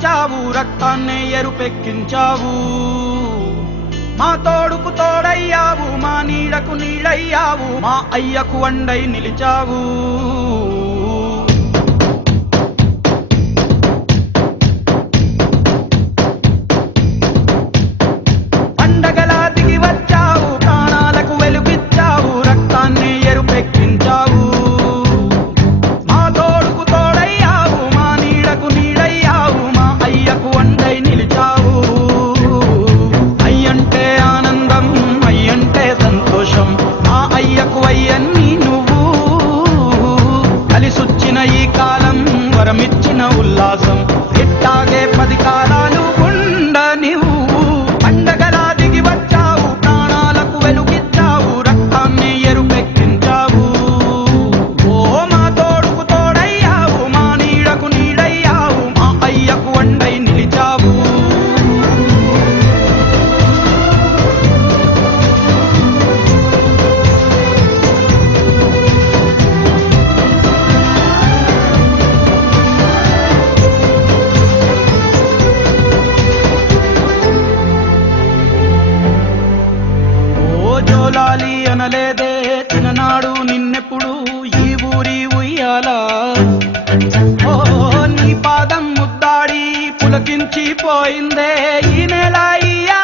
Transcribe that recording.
వచ్చావు, రక్తాన్నే ఎరుపెక్కించావు. మా తోడుకు తోడయ్యావు, మా నీడకు నీడయ్యావు, మా అయ్యకు అండై నిలిచావు. పండగలా దిగి వచ్చావు, ప్రాణాలకు వెలుగిచ్చావు, రక్తాన్నే ఎరుపెక్కించావు. మా తోడుకు తోడయ్యావు, మా నీడకు నీడయ్యావు, మా అయ్యకు అండై నిలిచావు. అయ్యంటే ఆనందం, అయ్యంటే సంతోషం, మా అయ్యకు అయ్యన్ని నువ్వు. కలిసొచ్చిన ఈ కాలం వరమిచ్చిన ఉల్లాసం, ఇట్టాగే 10 కాలాలు ఉండనివ్వు. పండగలా దిగి వచ్చావు, ప్రాణాలకు వెలుగిచ్చావు, రక్తాన్ని ఎరుపెక్కించావు. ఓ మా తోడుకు తోడయ్యావు, మా నీడకు నీడయ్యావు, మా అయ్యకు అండై నిలిచావు. జోలాలి అనలేదే చిన్ననాడు నిన్నెప్పుడు ఈ ఊరి ఉయ్యాల. ఓ నీ పాదం ముద్దాడి పులకించిపోయిందే ఈ నెల ఇయ్యాల.